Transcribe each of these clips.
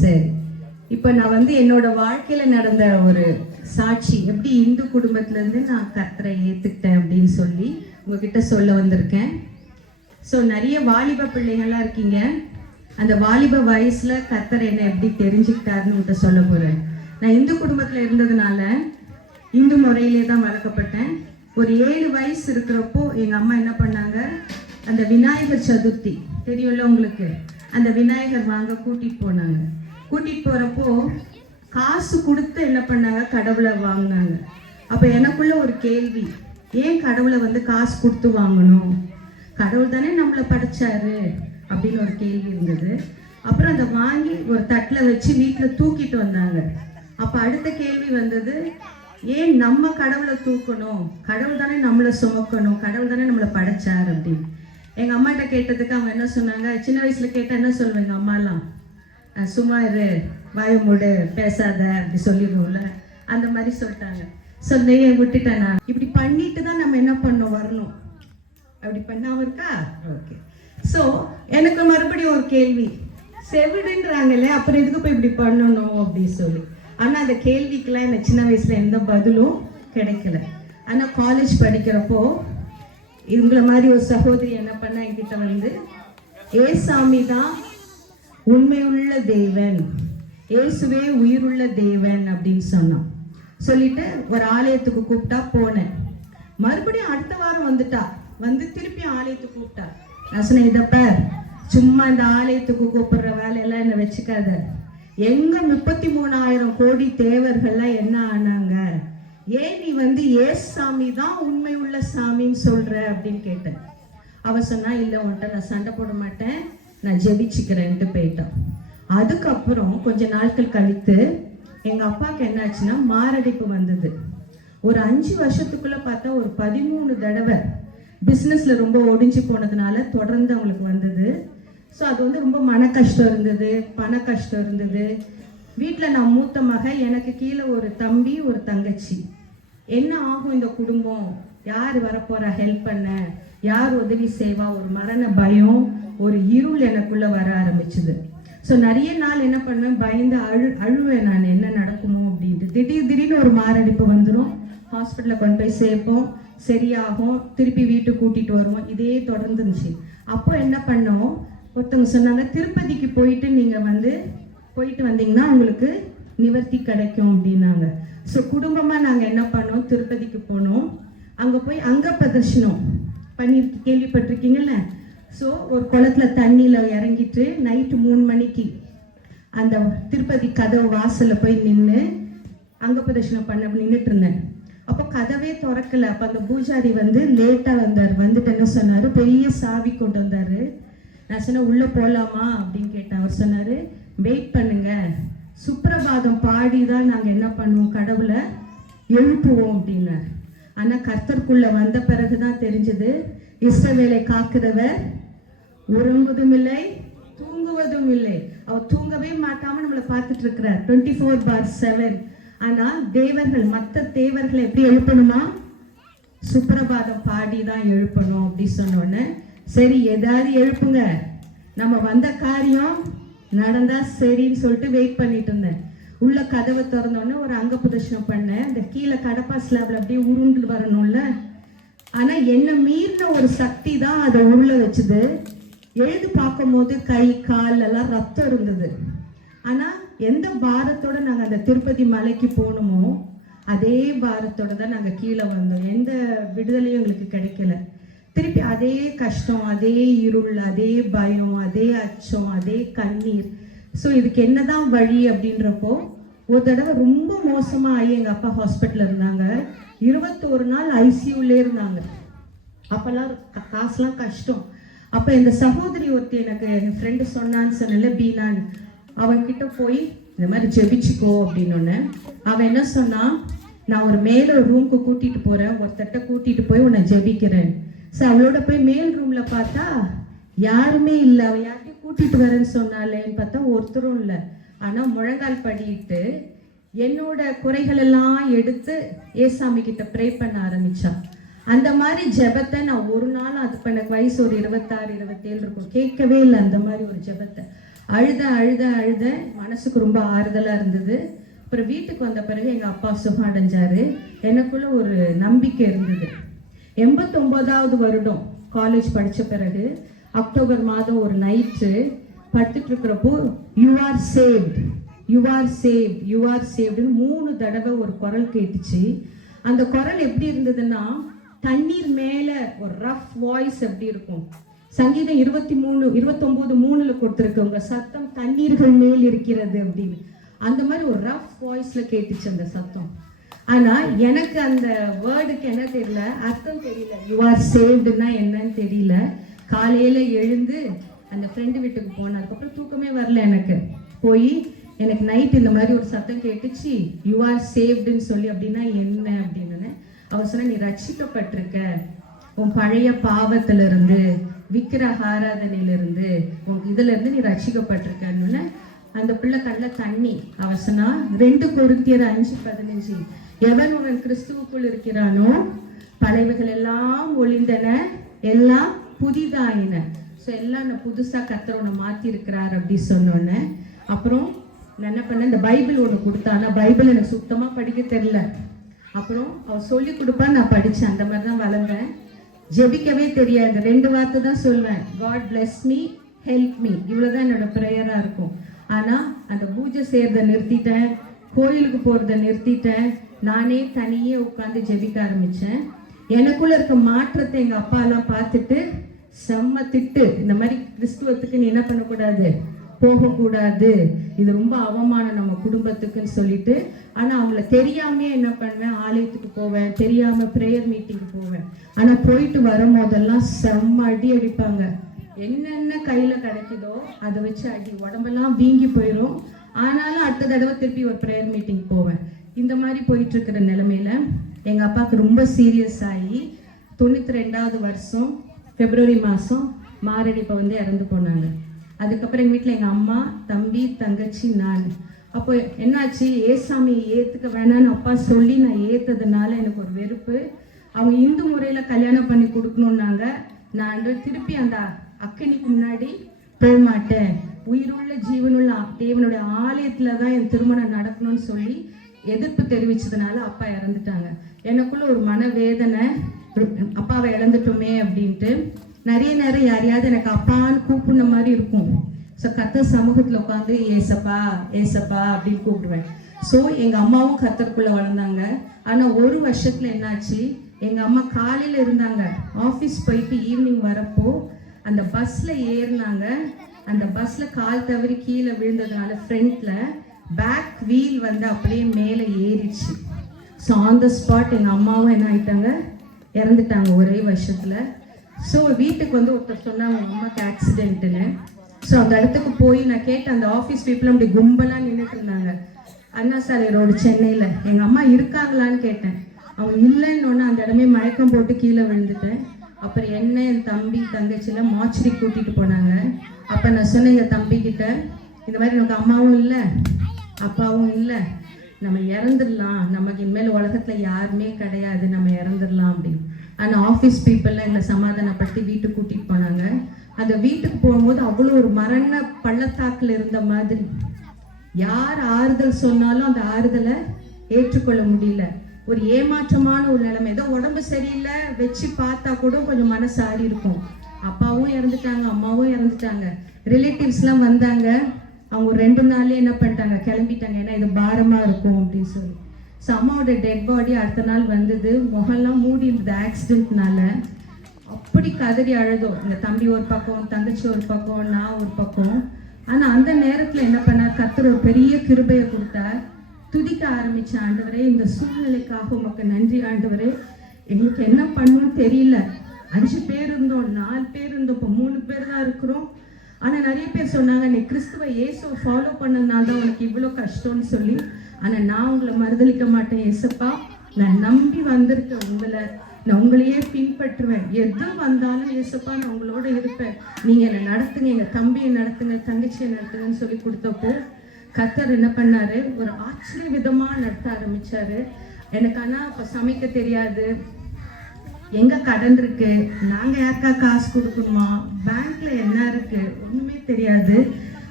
சரி, இப்போ நான் என்னோட வாழ்க்கையில நடந்த ஒரு சாட்சி, எப்படி இந்து குடும்பத்துல இருந்து நான் கர்த்தரை ஏத்துக்கிட்டேன் அப்படின்னு சொல்லி உங்ககிட்ட சொல்ல வந்திருக்கேன். ஸோ நிறைய வாலிப பிள்ளைகள்லாம் இருக்கீங்க. அந்த வாலிப வயசுல கர்த்தர் என்ன எப்படி தெரிஞ்சுக்கிட்டாருன்னு உங்கள்கிட்ட சொல்ல போறேன். நான் இந்து குடும்பத்துல இருந்ததுனால இந்து முறையிலே தான் வளர்க்கப்பட்டேன். ஒரு 7 வயசு இருக்கிறப்போ எங்க அம்மா என்ன பண்ணாங்க, அந்த விநாயகர் சதுர்த்தி தெரியும்ல உங்களுக்கு, அந்த விநாயகர் வாங்க கூட்டிட்டு போனாங்க. கூட்டிட்டு போறப்போ காசு கொடுத்து என்ன பண்ணாங்க, கடவுளை வாங்கினாங்க. அப்ப எனக்குள்ள ஒரு கேள்வி, ஏன் கடவுளை காசு கொடுத்து வாங்கணும்? கடவுள் தானே நம்மளை படைச்சாரு அப்படின்னு ஒரு கேள்வி இருந்தது. அப்புறம் அதை வாங்கி ஒரு தட்டில் வச்சு வீட்டில் தூக்கிட்டு வந்தாங்க. அப்போ அடுத்த கேள்வி வந்தது, ஏன் நம்ம கடவுளை தூக்கணும்? கடவுள் தானே நம்மளை சுமக்கணும், கடவுள் தானே நம்மளை படைச்சார் அப்படின்னு. எங்கள் அம்மாட்ட கேட்டதுக்கு அவங்க என்ன சொன்னாங்க, சின்ன வயசுல கேட்டால் என்ன சொல்லுவேன் எங்கள் அம்மாலாம், சும்மா இரு, வாய மூடு, பேசாத அப்படி சொல்லிடுவோம்ல, அந்த மாதிரி சொல்லிட்டாங்க. சொன்னையே விட்டுட்டேன். நான் இப்படி பண்ணிட்டு தான் நம்ம என்ன பண்ணோம், வரணும். அப்படி பண்ணாம இருக்கா? ஓகே. ஸோ எனக்கு மறுபடியும் ஒரு கேள்வி, செவிடுன்றாங்கல்ல, அப்புறம் எதுக்கு போய் இப்படி பண்ணணும் அப்படின்னு சொல்லி. ஆனால் அந்த கேள்விக்கெல்லாம் எனக்கு சின்ன வயசுல எந்த பதிலும் கிடைக்கல. ஆனால் காலேஜ் படிக்கிறப்போ இவங்களை மாதிரி ஒரு சகோதரி என்ன பண்ண, என்கிட்ட ஏசாமி தான் உண்மையுள்ள தேவன், இயேசுவே உயிருள்ள தேவன் அப்படின்னு சொன்னான். சொல்லிட்டு ஒரு ஆலயத்துக்கு கூப்பிட்டா போனேன். மறுபடியும் அடுத்த வாரம் வந்துட்டா, திருப்பி ஆலயத்துக்கு கூப்பிட்டா. நான் சொன்னேன், இதப்ப சும்மா இந்த ஆலயத்துக்கு கூப்பிடுற வேலையெல்லாம் என்ன வச்சுக்காத. எங்க 33,000 கோடி தேவர்கள்லாம் என்ன ஆனாங்க, ஏன் நீ ஏசாமி தான் உண்மை உள்ள சாமின்னு சொல்ற அப்படின்னு கேட்டேன். அவ சொன்னா, இல்லை உன்ட்ட நான் சண்டை போட மாட்டேன், நான் ஜெபிச்சுக்கிறேன்ட்டு போயிட்டான். அதுக்கப்புறம் கொஞ்ச நாட்கள் கழித்து எங்க அப்பாவுக்கு என்னாச்சுன்னா மாரடைப்பு வந்தது. ஒரு 5 வருஷத்துக்குள்ள பார்த்தா ஒரு 13 தடவை பிஸ்னஸ்ல ரொம்ப ஒடிஞ்சு போனதுனால தொடர்ந்து அவங்களுக்கு வந்தது. ஸோ அது ரொம்ப மன கஷ்டம் இருந்தது, பண கஷ்டம் இருந்தது. வீட்டில் நான் மூத்த மக, எனக்கு கீழே ஒரு தம்பி ஒரு தங்கச்சி. என்ன ஆகும் இந்த குடும்பம், யார் வரப்போறா ஹெல்ப் பண்ண, யார் உதவி செய்வா, ஒரு மரண பயம், ஒரு இருள் எனக்குள்ள வர ஆரம்பிச்சுது. ஸோ நிறைய நாள் என்ன பண்ணுவேன், பயந்து அழுவேன் நான், என்ன நடக்குமோ அப்படின்ட்டு. திடீர்னு ஒரு மாரடைப்பு வந்துடும், ஹாஸ்பிட்டலில் கொண்டு போய் சேர்ப்போம், சரியாகும், திருப்பி வீட்டுக்கு கூட்டிட்டு வருவோம், இதே தொடர்ந்துருந்துச்சு. அப்போ என்ன பண்ணோம், ஒருத்தவங்க சொன்னாங்க, திருப்பதிக்கு போயிட்டு நீங்க போயிட்டு வந்தீங்கன்னா உங்களுக்கு நிவர்த்தி கிடைக்கும் அப்படின்னாங்க. ஸோ குடும்பமா நாங்க என்ன பண்ணோம், திருப்பதிக்கு போனோம். அங்க போய் அங்க பிரதர்ஷனம் பண்ணி கேள்விப்பட்டிருக்கீங்கல்ல. ஸோ ஒரு குளத்துல தண்ணியில இறங்கிட்டு நைட்டு 3 மணிக்கு அந்த திருப்பதி கதவு வாசல்ல போய் நின்று அங்க பிரதர்ஷனம் பண்ண நின்றுட்டு இருந்தேன். அப்போ கதவே திறக்கல. அப்ப அந்த பூஜாரி லேட்டா வந்தார். வந்துட்டு என்ன சொன்னாரு, பெரிய சாவி கொண்டு வந்தாரு. நான் சொன்னேன், உள்ள போலாமா அப்படின்னு கேட்டேன். அவர் சொன்னாரு, வெயிட் பண்ணுங்க, சுப்பிரபாதம் பாடிதான் நாங்க என்ன பண்ணுவோம், கடவுளை எழுப்புவோம் அப்படின்னாரு. ஆனா கர்த்தருக்குள்ள வந்த பிறகுதான் தெரிஞ்சது, இஸ்ரவேலை காக்கிறவர் உறங்குவதும் இல்லை தூங்குவதும் இல்லை. அவர் தூங்கவே மாட்டாம நம்மளை பார்த்துட்டு இருக்கிறார் 24/7. ஆனா தேவர்கள், மற்ற தேவர்களை எப்படி எழுப்பணுமா, சுப்பிரபாதம் பாடிதான் எழுப்பணும் அப்படி சொன்னோன்னு, சரி ஏதாவது எழுப்புங்க, நம்ம வந்த காரியம் நடந்தா சரின்னு சொல்லிட்டு வெயிட் பண்ணிட்டு இருந்தேன். உள்ள கதவை திறந்தோடனே ஒரு அங்க பிரதர்ஷனம் பண்ணேன். இந்த கீழே கடப்பா ஸ்லாப்ல அப்படியே உருண்டு வரணும்ல. ஆனா என்ன மீறின ஒரு சக்தி தான் அதை உள்ள வச்சுது. எழுது பார்க்கும் போது கை கால் எல்லாம் ரத்தம் இருந்தது. ஆனா எந்த பாரத்தோட நாங்க அந்த திருப்பதி மலைக்கு போனோமோ அதே பாரத்தோட தான் நாங்க கீழே வந்தோம். எந்த விடுதலையும் எங்களுக்கு கிடைக்கல. திருப்பி அதே கஷ்டம், அதே இருள், அதே பயம், அதே அச்சம், அதே கண்ணீர். ஸோ இதுக்கு என்னதான் வழி அப்படின்றப்போ ஒரு தடவை ரொம்ப மோசமா ஆகி எங்க அப்பா ஹாஸ்பிட்டல் இருந்தாங்க. 21 நாள் ஐசியூலே இருந்தாங்க. அப்பெல்லாம் காசுலாம் கஷ்டம். அப்ப இந்த சகோதரி ஒருத்தி எனக்கு என் ஃப்ரெண்டு சொன்னான்னு சொன்னல, பீனான்னு, அவன்கிட்ட போய் இந்த மாதிரி ஜெபிச்சுக்கோ அப்படின்னு. அவன் என்ன சொன்னா, நான் ஒரு மேல ஒரு ரூமுக்கு கூட்டிட்டு போறேன், ஒருத்தட்ட கூட்டிட்டு போய் உன்னை ஜெபிக்கிறேன். ஸோ அவளோட போய் மேல் ரூம்ல பார்த்தா யாருமே இல்லை. அவ யார்கிட்டையும் கூட்டிட்டு வரேன்னு சொன்னாலேன்னு பார்த்தா ஒருத்தரும் இல்லை. ஆனா முழங்கால் படிட்டு என்னோட குறைகள் எல்லாம் எடுத்து ஏசாமி கிட்ட ப்ரே பண்ண ஆரம்பிச்சா. அந்த மாதிரி ஜெபத்தை நான் ஒரு நாள், அது எனக்கு வயசு ஒரு 26 27 இருக்கும், கேட்கவே இல்லை அந்த மாதிரி ஒரு ஜெபத்தை. அழுத மனசுக்கு ரொம்ப ஆறுதலாக இருந்தது. அப்புறம் வீட்டுக்கு வந்த பிறகு எங்கள் அப்பா சுகம் அடைஞ்சாரு. எனக்குள்ள ஒரு நம்பிக்கை இருந்தது. 89வது வருடம் காலேஜ் படித்த பிறகு அக்டோபர் மாதம் ஒரு நைட்டு படுத்துட்டு இருக்கிறப்போ you are saved, you are save, யூ ஆர் சேவ்டுன்னு 3 தடவை ஒரு குரல் கேட்டுச்சு. அந்த குரல் எப்படி இருந்ததுன்னா, தண்ணீர் மேலே ஒரு ரஃப் வாய்ஸ் எப்படி இருக்கும், சங்கீதம் 29:3 கொடுத்துருக்கு, உங்க சத்தம் தண்ணீர்கள் மேல் இருக்கிறது அப்படின்னு. அந்த மாதிரி ஒரு ரஃப் வாய்ஸ்ல கேட்டுச்சு அந்த சத்தம். ஆனா எனக்கு அந்த வேர்டுக்கு என்ன தெரியல, அர்த்தம் தெரியல. யூ ஆர் சேவ்டுன்னா என்னன்னு தெரியல. காலையில எழுந்து அந்த ஃப்ரெண்டு வீட்டுக்கு போனேன். அதுக்கப்புறம் தூக்கமே வரல எனக்கு. போய் எனக்கு நைட் இந்த மாதிரி ஒரு சத்தம் கேட்டுச்சு, யூ ஆர் சேவ்டுன்னு சொல்லி. அப்படின்னா என்ன அப்படின்னு அவ சொன்ன, நீ ரட்சிக்கப்பட்டிருக்க, உன் பழைய பாவத்திலிருந்து, விக்கிரக ஆராதனையிலிருந்து, உன் இதுல இருந்து நீ ரட்சிக்கப்பட்டிருக்கன்னு. அந்த பிள்ளை கண்ணில் தண்ணி. அவ சொன்னா 2 கொரிந்தியர் 5:15, எவன் உன் கிறிஸ்துவுக்குள் இருக்கிறானோ பழையவைகள் எல்லாம் ஒளிந்தன, எல்லாம் புதிதாயின. ஸோ எல்லாம் நான் புதுசாக கர்த்தர் உன்னை மாற்றி இருக்கிறார் அப்படி சொன்னோன்னே, அப்புறம் நான் என்ன பண்ணேன், இந்த பைபிள் ஒன்று கொடுத்தா. ஆனால் பைபிள் எனக்கு சுத்தமாக படிக்க தெரில. அப்புறம் அவள் சொல்லி கொடுப்பான்னு நான் படித்தேன். அந்த மாதிரி தான் வளர்ந்தேன். ஜெபிக்கவே தெரியாது. 2 வார்த்தை தான் சொல்வேன், God bless me, help me, இவ்வளோதான் என்னோட ப்ரேயராக இருக்கும். ஆனால் அந்த பூஜை செய்கிறத நிறுத்திட்டேன், கோயிலுக்கு போகிறத நிறுத்திட்டேன். நானே தனியே உட்காந்து ஜெபிக்க ஆரம்பித்தேன். எனக்குள்ள இருக்க மாற்றத்தை எங்கள் அப்பாலாம் பார்த்துட்டு செம்ம திட்டு, இந்த மாதிரி கிறிஸ்துவத்துக்கு நீ என்ன பண்ணக்கூடாது, போகக்கூடாது, இது ரொம்ப அவமானம் நம்ம குடும்பத்துக்குன்னு சொல்லிட்டு. ஆனால் அவங்கள தெரியாமே என்ன பண்ணுவேன், ஆலயத்துக்கு போவேன், தெரியாம ப்ரேயர் மீட்டிங் போவேன். ஆனால் போயிட்டு வரும்போதெல்லாம் செம்ம அடி அடிப்பாங்க. என்னென்ன கையில கிடைக்குதோ அதை வச்சு அடி, உடம்பெல்லாம் வீங்கி போயிடும். ஆனாலும் அடுத்த தடவை திருப்பி ஒரு ப்ரேயர் மீட்டிங் போவேன். இந்த மாதிரி போயிட்டு இருக்கிற நிலைமையில எங்க அப்பாவுக்கு ரொம்ப சீரியஸ் ஆகி 92வது வருஷம் பிப்ரவரி மாதம் மாரடைப்பை வந்து இறந்து போனாங்க. அதுக்கப்புறம் எங்கள் வீட்டில் எங்கள் அம்மா, தம்பி, தங்கச்சி, நான். அப்போ என்னாச்சு, ஏசாமியை ஏற்றுக்க வேணான்னு அப்பா சொல்லி நான் ஏற்றதுனால எனக்கு ஒரு வெறுப்பு. அவங்க இந்து முறையில் கல்யாணம் பண்ணி கொடுக்கணுன்னாங்க. நான் திருப்பி அந்த அக்கனிக்கு முன்னாடி போக மாட்டேன், உயிருள்ள ஜீவனுள்ள தேவனுடைய ஆலயத்தில் தான் என் திருமணம் நடக்கணும்னு சொல்லி எதிர்ப்பு தெரிவிச்சதுனால அப்பா இறந்துட்டாங்க. எனக்குள்ள ஒரு மனவேதனை, அப்பாவை இழந்துட்டோமே அப்படின்ட்டு. நிறைய நேரம் யாரையாவது எனக்கு அப்பான்னு கூப்பிடுன மாதிரி இருக்கும். ஸோ கர்த்தர் சமூகத்தில் உட்காந்து ஏசப்பா ஏசப்பா அப்படின்னு கூப்பிடுவேன். ஸோ எங்கள் அம்மாவும் கர்த்தருக்குள்ளே வளர்ந்தாங்க. ஆனால் ஒரு வருஷத்தில் என்னாச்சு, எங்கள் அம்மா காலையில் இருந்தாங்க, ஆஃபீஸ் போயிட்டு ஈவினிங் வரப்போ அந்த பஸ்ஸில் ஏறினாங்க. அந்த பஸ்ஸில் கால் தவறி கீழே விழுந்ததுனால ஃப்ரண்ட்டில் பேக் வீல் வந்து அப்படியே மேலே ஏறிச்சு. ஸோ ஆன் த ஸ்பாட் எங்கள் அம்மாவும் என்ன ஆகிட்டாங்க, இறந்துட்டாங்க ஒரே வருஷத்தில். ஸோ வீட்டுக்கு வந்து ஒருத்தர் சொன்னாங்க உங்கள் அம்மாவுக்கு ஆக்சிடென்ட்டுன்னு. ஸோ அந்த இடத்துக்கு போய் நான் கேட்டேன். அந்த ஆஃபீஸ் பீப்புள் அப்படி கும்பலாக நின்றுட்டு இருந்தாங்க அண்ணா சாலை ரோடு சென்னையில். எங்கள் அம்மா இருக்காங்களான்னு கேட்டேன். அவங்க இல்லைன்னு அந்த இடமே மயக்கம் போட்டு கீழே விழுந்துட்டேன். அப்புறம் என்ன என் தம்பி தங்கச்சிலாம் மார்ச்சரி கூட்டிகிட்டு போனாங்க. அப்போ நான் சொன்னேன் என் தம்பிக்கிட்ட, இந்த மாதிரி நமக்கு அம்மாவும் இல்லை அப்பாவும் இல்லை, நம்ம இறந்துடலாம், நமக்கு இனிமேல் உலகத்தில் யாருமே கிடையாது, நம்ம இறந்துடலாம் அப்படின்னு. ஆனால் ஆஃபீஸ் பீப்புளெலாம் எங்களை சமாதானப்படுத்தி வீட்டுக்கு கூட்டிகிட்டு போனாங்க. அந்த வீட்டுக்கு போகும்போது அவ்வளோ ஒரு மரண பள்ளத்தாக்கில் இருந்த மாதிரி. யார் ஆறுதல் சொன்னாலும் அந்த ஆறுதலை ஏற்றுக்கொள்ள முடியல. ஒரு ஏமாற்றமான ஒரு நிலைமை. ஏதோ உடம்பு சரியில்லை வச்சு பார்த்தா கூட கொஞ்சம் மனசு ஆறி இருக்கும். அப்பாவும் இறந்துட்டாங்க, அம்மாவும் இறந்துட்டாங்க. ரிலேட்டிவ்ஸ்லாம் வந்தாங்க. அவங்க 2 நாள்லேயே என்ன பண்ணிட்டாங்க, கிளம்பிட்டாங்க. ஏன்னா இது பாரமாக இருக்கும் அப்படின்னு சொல்லி. ஸோ அம்மாவோட டெட் பாடி அடுத்த நாள் வந்தது. முகம்லாம் மூடி இருந்தது ஆக்சிடென்ட்னால. அப்படி கதறி அழுதோம். எங்கள் தம்பி ஒரு பக்கம், தங்கச்சி ஒரு பக்கம், நான் ஒரு பக்கம். ஆனால் அந்த நேரத்தில் என்ன பண்ணார், கர்த்தர் ஒரு பெரிய கிருபையை கொடுத்தார். துதிக்க ஆரம்பிச்ச, ஆண்டவரே இந்த சூழ்நிலைக்காக உமக்கு நன்றி ஆண்டவரே, எங்களுக்கு என்ன பண்ணணும்னு தெரியல. 5 பேர் இருந்தோம், 4 பேர் இருந்தோம், இப்போ 3 பேர் தான் இருக்கிறோம். ஆனால் நிறைய பேர் சொன்னாங்க நீ கிறிஸ்துவ இயேசுவை ஃபாலோ பண்ணதுனால தான் உனக்கு இவ்வளோ கஷ்டம்னு சொல்லி. ஆனால் நான் உங்களை மறுதளிக்க மாட்டேன் ஏசப்பா, நான் நம்பி வந்திருக்கேன் உங்களை, நான் உங்களையே பின்பற்றுவேன், எது வந்தாலும் ஏசப்பா நான் உங்களோட இருப்பேன், நீங்கள் என்னை நடத்துங்க, எங்கள் தம்பியை நடத்துங்க, தங்கச்சியை நடத்துங்கன்னு சொல்லி கொடுத்தப்போ கர்த்தர் என்ன பண்ணாரு, ஒரு ஆச்சரிய விதமாக நடத்த ஆரம்பிச்சாரு. எனக்கு ஆனால் இப்போ சமைக்க தெரியாது, எங்க கடன் இருக்கு, நாங்க யாருக்கா காசு கொடுக்கணுமா, பேங்க்ல என்ன இருக்கு, ஒண்ணுமே தெரியாது.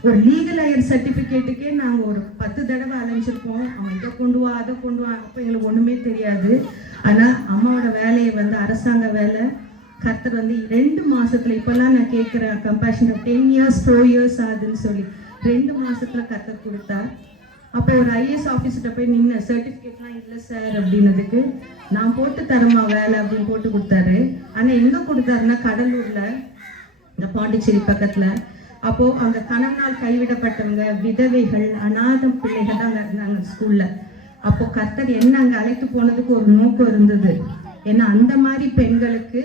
ஒரு லீகல் ஹையர் சர்டிஃபிகேட்டுக்கே நாங்கள் ஒரு 10 தடவை அலைஞ்சிருப்போம். அவன் இதை கொண்டு வா அதை கொண்டு வா. அப்போ எங்களுக்கு ஒன்றுமே தெரியாது. ஆனால் அம்மாவோட வேலையை வந்து அரசாங்க வேலை கர்த்தர் வந்து 2 மாசத்துல, இப்போல்லாம் நான் கேட்குறேன் கம்பேஷன் 10 years 4 years ஆகுதுன்னு சொல்லி 2 மாசத்துல கர்த்தர் கொடுத்தார். அப்போ ஒரு ஐஏஎஸ் ஆஃபீஸர்கிட்ட போய் நின்று சர்டிஃபிகேட்லாம் இல்லை சார் அப்படின்னதுக்கு, நான் போட்டு தரமா வேலை அப்படின்னு போட்டு கொடுத்தாரு. ஆனால் எங்கே கொடுத்தாருன்னா கடலூரில், இந்த பாண்டிச்சேரி பக்கத்தில். அப்போது அங்கே கணவனால் கைவிடப்பட்டவங்க, விதவைகள், அநாதம் பிள்ளைகள் தான் அங்கே இருந்தாங்க ஸ்கூலில். அப்போது கர்த்தர் என்ன அங்கே அழைத்து போனதுக்கு ஒரு நோக்கம் இருந்தது. ஏன்னா அந்த மாதிரி பெண்களுக்கு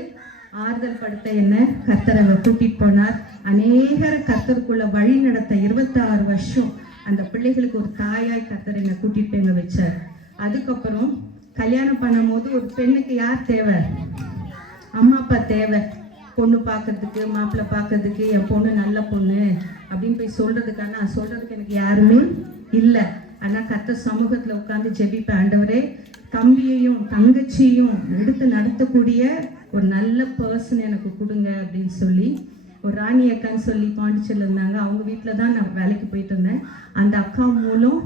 ஆறுதல் படுத்த என்ன கர்த்தர் அங்கே கூட்டிகிட்டு போனார். அநேகரை கர்த்தருக்குள்ள வழி நடத்த 26 வருஷம் அந்த பிள்ளைகளுக்கு ஒரு தாயாய் கர்த்தர் என்னை கூட்டிட்டு போய் அங்கே வச்சார். அதுக்கப்புறம் கல்யாணம் பண்ணும் போது ஒரு பெண்ணுக்கு யார் தேவை? அம்மா அப்பா தேவை. பொண்ணு பார்க்கறதுக்கு, மாப்பிள்ளை பார்க்கறதுக்கு, என் பொண்ணு நல்ல பொண்ணு அப்படின்னு போய் சொல்றதுக்கான சொல்றதுக்கு எனக்கு யாருமே இல்லை. ஆனால் கர்த்தர் சமூகத்தில் உட்காந்து ஜெபிப்பேன், ஆண்டவரே தம்பியையும் தங்கச்சியும் எடுத்து நடத்தக்கூடிய ஒரு நல்ல பர்சன் எனக்கு கொடுங்க அப்படின்னு சொல்லி. ஒரு ராணி அக்கான்னு சொல்லி பாண்டிச்சேரியில் இருந்தாங்க. அவங்க வீட்டில் தான் நான் வேலைக்கு போயிட்டு இருந்தேன். அந்த அக்கா மூலம்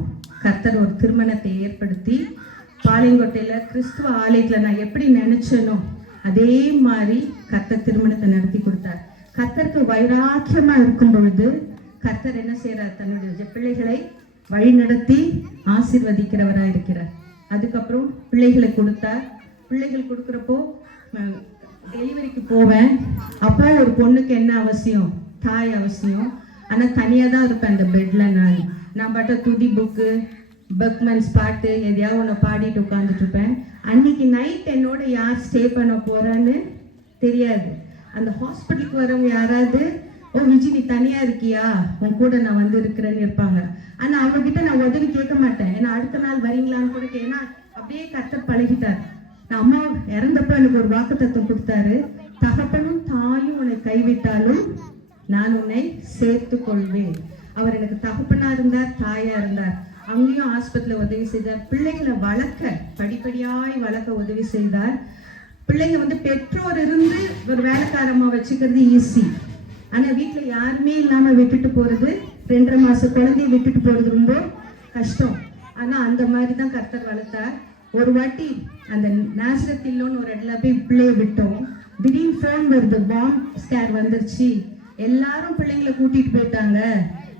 கர்த்தர் ஒரு திருமணத்தை ஏற்படுத்தி பாளையங்கோட்டையில் கிறிஸ்துவ ஆலயத்தில் நான் எப்படி நினைச்சேனோ அதே மாதிரி கர்த்தர் திருமணத்தை நடத்தி கொடுத்தார். கர்த்தருக்கு வைராக்கியமா இருக்கும் பொழுது கர்த்தர் என்ன செய்யறார்? தன்னுடைய பிள்ளைகளை வழி நடத்தி ஆசீர்வதிக்கிறவராக இருக்கிறார். அதுக்கப்புறம் பிள்ளைகளை கொடுத்தார். பிள்ளைகள் கொடுக்குறப்போ டெலிவரிக்கு போவேன். அப்போ ஒரு பொண்ணுக்கு என்ன அவசியம்? தாய் அவசியம். ஆனால் தனியாக தான் இருப்பேன் அந்த பெட்டில். நான் பாட்ட துதி புக்கு, பக்மன்ஸ் பாட்டு எதையாவது ஒன்று பாடிட்டு உட்காந்துட்டு இருப்பேன். அன்னைக்கு நைட் என்னோட யார் ஸ்டே பண்ண போகிறான்னு தெரியாது. அந்த ஹாஸ்பிட்டலுக்கு வரவங்க யாராவது, ஓ விஜி நீ தனியாக இருக்கியா, உன் கூட நான் வந்து இருக்கிறேன்னு இருப்பாங்க. ஆனால் அவங்ககிட்ட நான் உதவி கேட்க மாட்டேன். ஏன்னா அடுத்த நாள் வரீங்களான்னு கூட ஏன்னா அப்படியே கர்த்தர் பழகிட்டார். நான் அம்மா இறந்தப்ப எனக்கு ஒரு வாக்குத்தத்தம் கொடுத்தாரு. தகப்பனும் தாயும் உன்னை கைவிட்டாலும் நான் உன்னை சேர்த்து கொள்வேன். அவர் எனக்கு தகப்பனா இருந்தார், தாயா இருந்தார். அங்கேயும் ஆஸ்பத்திரியில் உதவி செய்தார். பிள்ளைகளை வளர்க்க படிப்படியாய் வளர்க்க உதவி செய்தார். பிள்ளைங்க வந்து பெற்றோர் இருந்து ஒரு வேலைக்காரமா வச்சுக்கிறது ஈஸி. ஆனால் வீட்டில் யாருமே இல்லாமல் விட்டுட்டு போகிறது, 2.5 மாச குழந்தைய விட்டுட்டு போகிறது ரொம்ப கஷ்டம். ஆனால் அந்த மாதிரி தான் கர்த்தர் வளர்த்தார். ஒரு வாட்டி அந்த நேசரத்தில்னு ஒரு இடத்துல போய் பிள்ளைய விட்டோம். திடீர்னு ஃபோன் வருது, பாம்பு ஸ்கேர் வந்துருச்சு, எல்லாரும் பிள்ளைங்களை கூட்டிட்டு போயிட்டாங்க,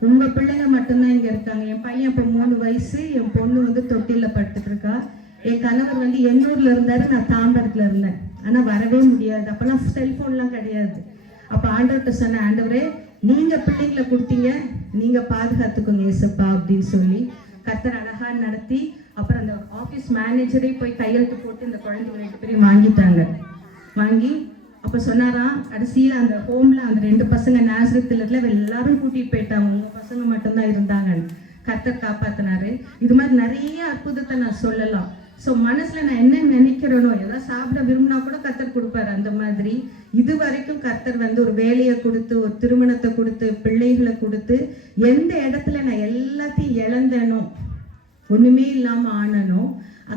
உங்க பிள்ளைங்க மட்டும்தான் இங்க இருக்காங்க. என் பையன் இப்போ 3 வயசு, என் பொண்ணு வந்து தொட்டில படுத்துட்டு இருக்கா. என் கணவர் வந்து எண்ணூர்ல இருந்தாரு, நான் தாம்பரத்துல இருந்தேன். ஆனா வரவே முடியாது. அப்பெல்லாம் செல்போன்லாம் கிடையாது. அப்ப ஆண்டவர்கிட்ட சொன்ன, ஆண்டவரே நீங்க பிள்ளைங்களை கொடுத்தீங்க, நீங்க பாதுகாத்துக்கோங்க ஏசப்பா அப்படின்னு சொல்லி கர்த்தர் அழகா நடத்தி. அப்புறம் அந்த ஆஃபீஸ் மேனேஜரே போய் கையெழுத்து போட்டு இந்த குழந்தைங்க 2 பேரையும் வாங்கிட்டாங்க. வாங்கி அப்போ சொன்னாராம், கடைசியில் அந்த ஹோமில் அந்த 2 பசங்க நேசரத்தில் எல்லாரும் கூட்டிகிட்டு போயிட்டாங்க, உங்கள் பசங்க மட்டும்தான் இருந்தாங்கன்னு. கர்த்தர் காப்பாற்றினாரு. இது மாதிரி நிறைய அற்புதத்தை நான் சொல்லலாம். ஸோ மனசில் நான் என்ன நினைக்கிறேனோ, எதாவது சாப்பிட விரும்பினா கூட கர்த்தர் கொடுப்பாரு. அந்த மாதிரி இது வரைக்கும் கர்த்தர் வந்து ஒரு வேலையை கொடுத்து, ஒரு திருமணத்தை கொடுத்து, பிள்ளைகளை கொடுத்து, எந்த இடத்துல நான் எல்லாத்தையும் இழந்தேனோ, ஒண்ணுமே இல்லாம ஆனனோ,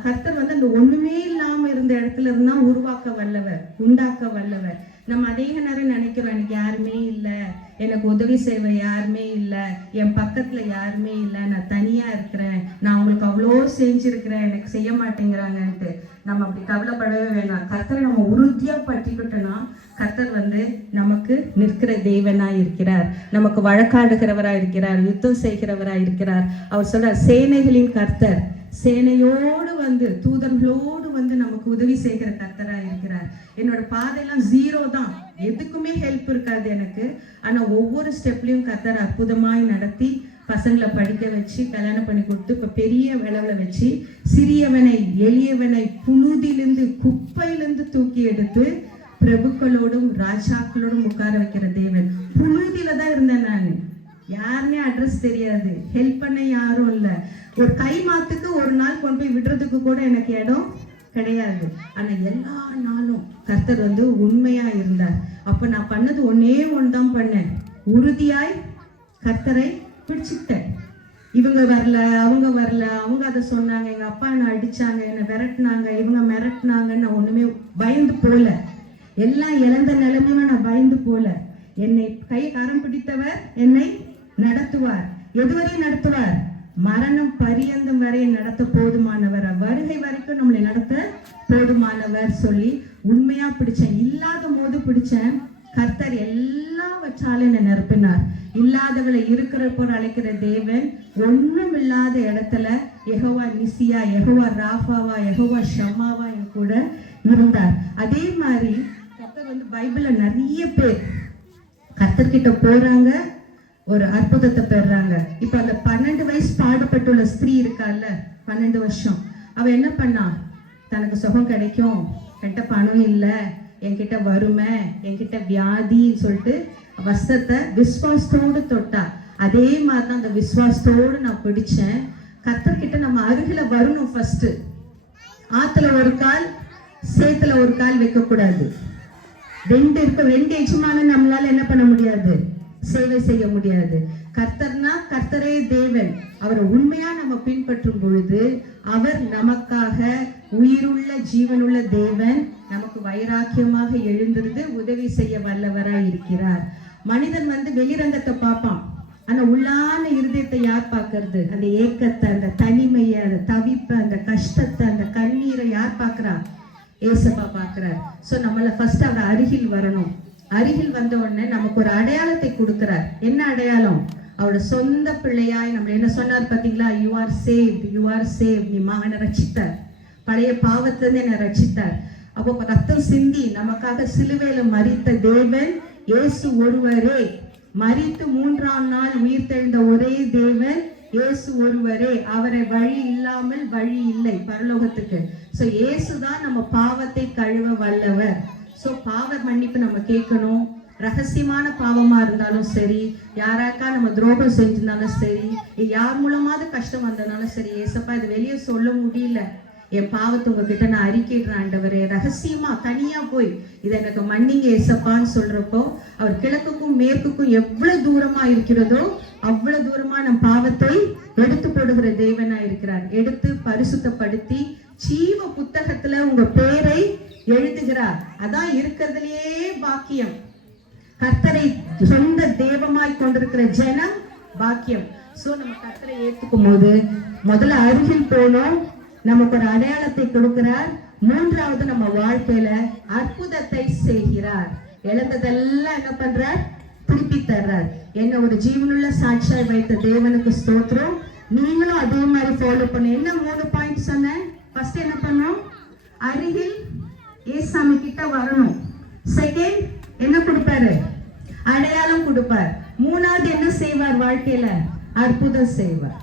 கர்த்தர் வந்து அந்த ஒண்ணுமே இல்லாம இருந்த இடத்துல இருந்தா உருவாக்க வல்லவர், உண்டாக்க வல்லவர். நம்ம அதிக நேரம் நினைக்கிறோம், எனக்கு யாருமே இல்லை, எனக்கு உதவி செய்வ யாருமே இல்லை, என் பக்கத்துல யாருமே இல்லை, நான் தனியா இருக்கிறேன், நான் அவங்களுக்கு அவ்வளோ செஞ்சிருக்கிறேன், எனக்கு செய்ய மாட்டேங்கிறாங்கன்ட்டு நம்ம அப்படி கவலைப்படவே வேணாம். கர்த்தரை நம்ம உறுதியா பற்றிக்கிட்டோம்னா கர்த்தர் வந்து நமக்கு நிற்கிற தேவனாய் இருக்கிறார், நமக்கு வழக்காடுகிறவராய் இருக்கிறார், யுத்தம் செய்கிறவராய் இருக்கிறார். அவர் சொல்றார், சேனைகளின் கர்த்தர் சேனையோடு வந்து தூதர்களோடு வந்து நமக்கு உதவி செய்கிற கர்த்தரா இருக்கிறார். என்னோட பாதையெல்லாம் 0 தான், எதுக்குமே ஹெல்ப் இருக்காது எனக்கு. ஆனா ஒவ்வொரு ஸ்டெப்லயும் கர்த்தர் அற்புதமாய் நடத்தி பசங்களை படிக்க வச்சு கல்யாணம் பண்ணி கொடுத்து இப்ப பெரிய விளவுல வச்சு சிறியவனை எளியவனை புழுதிலிருந்து குப்பையிலிருந்து தூக்கி எடுத்து பிரபுக்களோடும் ராஜாக்களோடும் உட்கார வைக்கிற தேவன். புழுதியில தான் இருந்தேன் நான், யாருமே அட்ரஸ் தெரியாது, ஹெல்ப் பண்ண யாரும் இல்லை. ஒரு கை மாத்துக்கு ஒரு நாள் கொண்டு போய் விடுறதுக்கு கூட எனக்கு இடம் கிடையாது. ஆனா எல்லா நாளும் கர்த்தர் வந்து உண்மையா இருந்தார். அப்ப நான் பண்ணது ஒன்னே ஒன்றுதான் பண்ணேன், உறுதியாய் கர்த்தரை பிடிச்சுக்கிட்டேன். இவங்க வரல, அவங்க வரல, அவங்க அதை சொன்னாங்க, எங்க அப்பா என்ன அடிச்சாங்க, என்னை விரட்டினாங்க, இவங்க மிரட்டினாங்கன்னு நான் ஒண்ணுமே பயந்து போல. எல்லாம் இழந்த நிலைமையுமே நான் பயந்து போல. என்னை கரம் பிடித்தவர் என்னை நடத்துவார். எதுவரை நடத்துவார்? மரணம் பரியந்தம் வரை நடத்த போதுமானவர், வருகை வரைக்கும் நம்மளை நடத்த போதுமானவர் சொல்லி உண்மையா பிடிச்சேன். இல்லாத போது பிடிச்சேன். கர்த்தர் எல்லாவற்றாலும் என்னை நிரப்பினார். இல்லாதவளை இருக்கிற போர் அழைக்கிற தேவன் ஒண்ணும் இல்லாத இடத்துல யெகோவா நிசியா, யெகோவா ராஃபாவா, யெகோவா ஷம்மாவா என் கூட இருந்தார். அதே மாதிரி கர்த்தர் வந்து பைபிள்ல நிறைய பேர் கர்த்தர்கிட்ட போறாங்க, ஒரு அற்புதத்தை பெறாங்க. இப்ப அந்த 12 வயசு பாடுபட்டுள்ள ஸ்திரீ இருக்கால, 12 வருஷம், அவ என்ன பண்ணா? தனக்கு சுகம் கிடைக்கும், என்கிட்ட பணம் இல்லை, என்கிட்ட வறுமை, என்கிட்ட வியாதின்னு சொல்லிட்டு வஸ்திரத்தை விசுவாசத்தோடு தொட்டா. அதே மாதிரிதான் அந்த விசுவாசத்தோடு நான் பிடிச்சேன். கர்த்தர்கிட்ட நம்ம அருகில வரணும். ஃபர்ஸ்ட் ஆத்துல ஒரு கால், சேத்துல ஒரு கால் வைக்க கூடாது. ரெண்டு எஜமானன் நம்மளால என்ன பண்ண முடியாது? சேவை செய்ய முடியாது. கர்த்தர்னா கர்த்தரே தேவன். அவரை உண்மையா நம்ம பின்பற்றும் பொழுது அவர் நமக்காக உயிருள்ள ஜீவனுள்ள தேவன், நமக்கு வைராக்கியமாக எழுந்திருந்து உதவி செய்ய வல்லவராய் இருக்கிறார். மனிதன் வந்து வெளிரங்கத்தை பார்ப்பான், ஆனா உள்ளான இருதயத்தை யார் பார்க்கறது? அந்த ஏக்கத்தை, அந்த தனிமையை, அந்த தவிப்பை, அந்த கஷ்டத்தை, அந்த கண்ணீரை யார் பார்க்கிறா? ஏசப்பா பார்க்கிறார். சோ நம்மள ஃபர்ஸ்ட் அவர் அருகில் வரணும். அருகில் வந்த உடனே நமக்கு ஒரு அடையாளத்தை கொடுக்கிறார். என்ன அடையாளம்? அவரோட சொந்த பிள்ளையாய் நம்ம என்ன சொன்னார் பாத்தீங்களா? You are saved, you are saved. நீ மகனை ரட்சித்தார், பழைய பாவத்துல இருந்து என்னை ரட்சித்தார். அப்போ ரத்தம் சிந்தி நமக்காக சிலுவையில மரித்த தேவன் இயேசு ஒருவரே. மரித்து 3ஆம் நாள் உயிர் தெழுந்த ஒரே தேவன் இயேசு ஒருவரே. அவரை வழி இல்லாமல் வழி இல்லை பரலோகத்துக்கு. சோ இயேசுதான் நம்ம பாவத்தை கழுவ வல்லவர். சோ பாவ மன்னிப்பு நம்ம கேட்கணும். ரகசியமான பாவமா இருந்தாலும் சரி, யாராக்கா நம்ம துரோகம் செஞ்சிருந்தாலும் சரி, யார் மூலமாவது கஷ்டம் வந்ததுனாலும் சரி, ஏசப்பா இது வெளியே சொல்ல முடியல, என் பாவத்தை உங்ககிட்ட நான் அறிக்கையிடுறேன் ஆண்டவரே, ரகசியமா தனியா போய் இதை எனக்கு மன்னிங்க ஏசப்பான்னு சொல்றப்போ, அவர் கிழக்குக்கும் மேற்குக்கும் எவ்வளவு தூரமா இருக்கிறதோ அவ்வளவு தூரமா நம் பாவத்தை எடுத்து போடுகிற தேவனா இருக்கிறார். எடுத்து பரிசுத்தப்படுத்தி ஜீவ புத்தகத்துல உங்க பேரை எழுதுகிறார். அதான் இருக்கிறதுலயே பாக்கியம். கர்த்தரை சொந்த தெய்வமாய் கொண்டிருக்கிற ஜனம் பாக்கியம். சோ நம்ம கர்த்தரை ஏத்துக்கும் போது முதல்ல அருகில் போனோம், நமக்கு ஒரு அடையாளத்தை கொடுக்கிறார். 3வது நம்ம வாழ்க்கையில அற்புதத்தை செய்கிறார். இழந்ததெல்லாம் என்ன பண்றார்? திருப்பி தர்றார். என்ன ஒரு ஜீவனுள்ள சாட்சியாய் வைத்த தேவனுக்கு ஸ்தோத்திரம். நீங்களும் அதே மாதிரி ஃபாலோ பண்ண. என்ன 3 பாயிண்ட் சொன்னேன்? ஃபர்ஸ்ட் என்ன பண்ணோம்? அருகில் ஏசாமி கிட்ட வரணும். செகண்ட் என்ன கொடுப்பாரு? அடையாளம் கொடுப்பார். 3வது என்ன செய்வார்? வாழ்க்கையில அற்புதம் செய்வார்.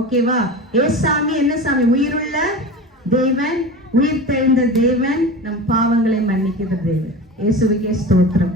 ஓகேவா? ஏசாமி என்ன சாமி? உயிருள்ள தேவன், உயிர் தெழுந்த தேவன், நம் பாவங்களை மன்னிக்கிற தேவன். இயேசுவுக்கே ஸ்தோத்திரம்.